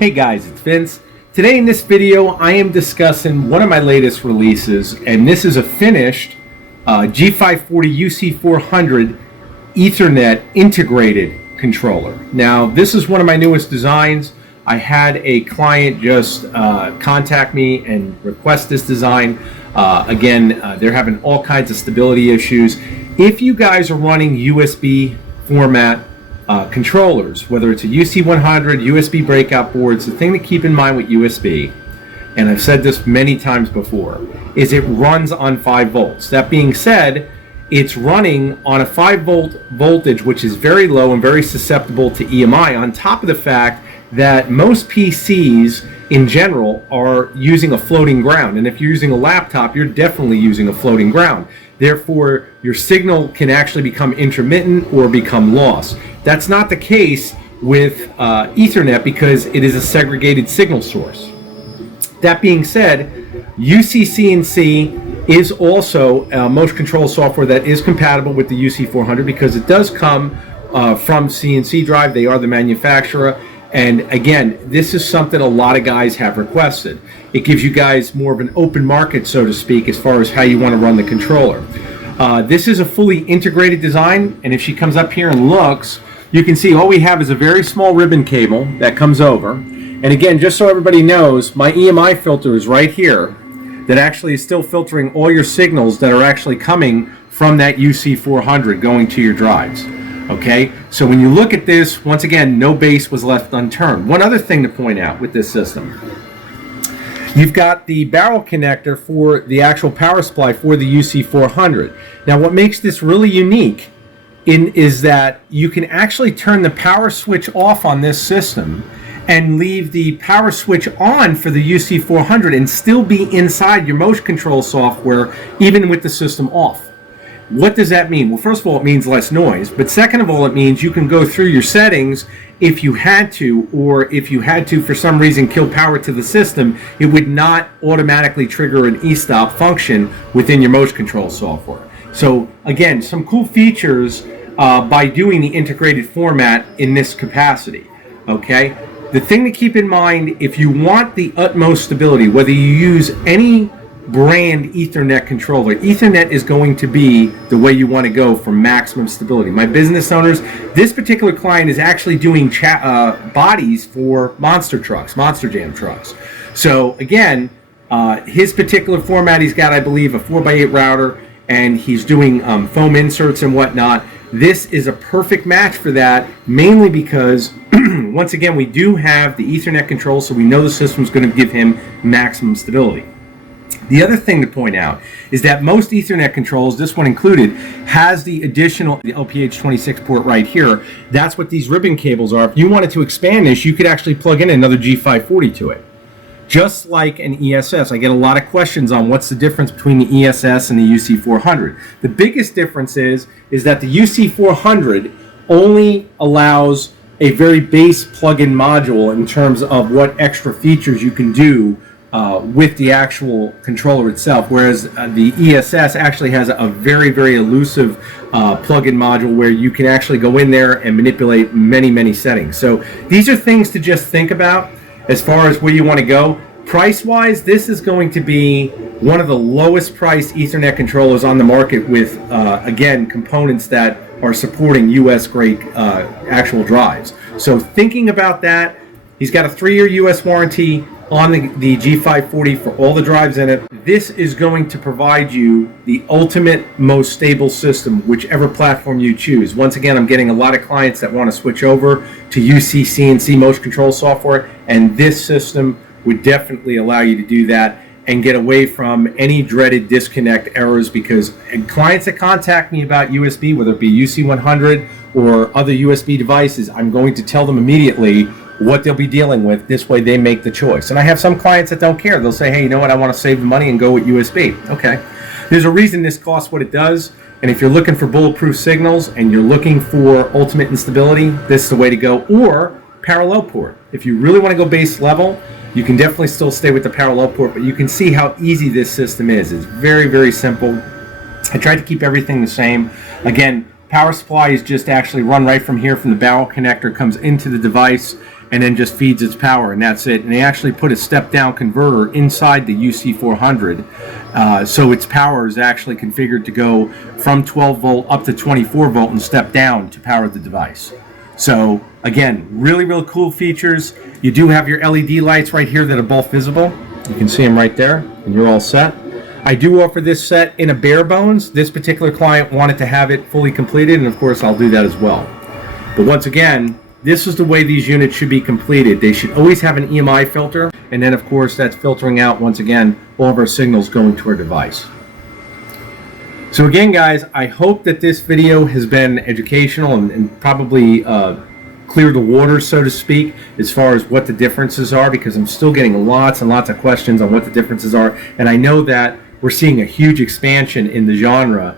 Hey guys, it's Vince. Today in this video I am discussing one of my latest releases, and this is a finished G540 UC-400 Ethernet integrated controller. Now this is one of my newest designs. I had a client just contact me and request this design. They're having all kinds of stability issues. If you guys are running USB format controllers, whether it's a UC-100, USB breakout boards, the thing to keep in mind with USB, and I've said this many times before, is it runs on 5 volts. That being said, it's running on a 5-volt voltage, which is very low and very susceptible to EMI, on top of the fact that most PCs in general are using a floating ground. And if you're using a laptop, you're definitely using a floating ground. Therefore, your signal can actually become intermittent or become lost. That's not the case with Ethernet because it is a segregated signal source. That being said, UCCNC is also motion control software that is compatible with the UC-400 because it does come from CNCDrive. They are the manufacturer. And again, this is something a lot of guys have requested. It gives you guys more of an open market, so to speak, as far as how you want to run the controller. This is a fully integrated design, and if she comes up here and looks, you can see all we have is a very small ribbon cable that comes over. And again, just so everybody knows, my EMI filter is right here that actually is still filtering all your signals that are actually coming from that UC-400 going to your drives. Okay, so when you look at this, once again, no base was left unturned. One other thing to point out with this system, you've got the barrel connector for the actual power supply for the UC-400. Now what makes this really unique is that you can actually turn the power switch off on this system and leave the power switch on for the UC-400 and still be inside your motion control software even with the system off. What does that mean? Well, first of all, it means less noise, but second of all, it means you can go through your settings if you had to, or if you had to for some reason kill power to the system, it would not automatically trigger an e-stop function within your motion control software. So again, some cool features by doing the integrated format in this capacity. Okay, the thing to keep in mind, if you want the utmost stability, whether you use any brand Ethernet controller, Ethernet is going to be the way you want to go for maximum stability. My business owners, this particular client is actually doing bodies for monster trucks, monster jam trucks. So again, his particular format, he's got, I believe, a 4x8 router, and he's doing foam inserts and whatnot. This is a perfect match for that, mainly because once again, we do have the Ethernet control, so we know the system is going to give him maximum stability. The other thing to point out is that most Ethernet controls, this one included, has the additional LPH26 port right here. That's what these ribbon cables are. If you wanted to expand this, you could actually plug in another G540 to it. Just like an ESS. I get a lot of questions on what's the difference between the ESS and the UC-400. The biggest difference is that the UC-400 only allows a very base plug-in module in terms of what extra features you can do with the actual controller itself, whereas the ESS actually has a very, very elusive plug-in module where you can actually go in there and manipulate many, many settings. So these are things to just think about as far as where you want to go. Price-wise, this is going to be one of the lowest priced Ethernet controllers on the market with, again, components that are supporting US-grade actual drives. So thinking about that, he's got a 3-year US warranty on the G540 for all the drives in it. This is going to provide you the ultimate, most stable system, whichever platform you choose. Once again, I'm getting a lot of clients that want to switch over to UCCNC motion control software, and this system would definitely allow you to do that and get away from any dreaded disconnect errors, because clients that contact me about USB, whether it be UC-100 or other USB devices, I'm going to tell them immediately what they'll be dealing with. This way they make the choice. And I have some clients that don't care. They'll say, hey, you know what, I want to save the money and go with USB. Okay, there's a reason this costs what it does, and if you're looking for bulletproof signals and you're looking for ultimate instability, this is the way to go. Or parallel port. If you really want to go base level, you can definitely still stay with the parallel port, but you can see how easy this system is. It's very, very simple. I tried to keep everything the same. Again, power supply is just actually run right from here from the barrel connector, comes into the device, and then just feeds its power, and that's it. And they actually put a step-down converter inside the UC-400, so its power is actually configured to go from 12 volt up to 24 volt and step down to power the device. So again, really cool features. You do have your LED lights right here that are both visible. You can see them right there, and you're all set. I do offer this set in a Barebones. This particular client wanted to have it fully completed, and of course I'll do that as well. But once again, this is the way these units should be completed. They should always have an EMI filter, and then of course that's filtering out, once again, all of our signals going to our device. So again, guys, I hope that this video has been educational and probably clear the water, so to speak, as far as what the differences are, because I'm still getting lots and lots of questions on what the differences are, and I know that we're seeing a huge expansion in the genre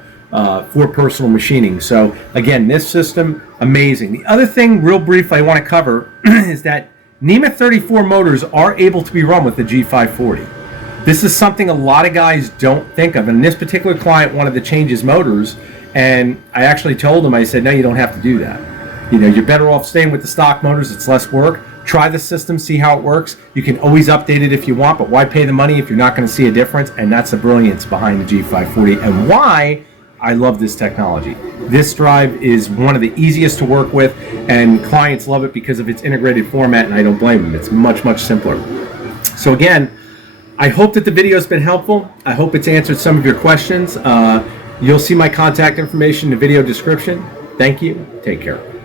for personal machining. So again, this system, amazing. The other thing, real briefly, I want to cover is that NEMA 34 motors are able to be run with the G540. This is something a lot of guys don't think of, and this particular client wanted to change his motors, and I actually told him, I said, no, you don't have to do that. You know, you're better off staying with the stock motors. It's less work. Try the system, see how it works. You can always update it if you want, but why pay the money if you're not going to see a difference? And that's the brilliance behind the G540 and why I love this technology. This drive is one of the easiest to work with, and clients love it because of its integrated format, and I don't blame them. It's much simpler. So again, I hope that the video has been helpful. I hope it's answered some of your questions. You'll see my contact information in the video description. Thank you. Take care.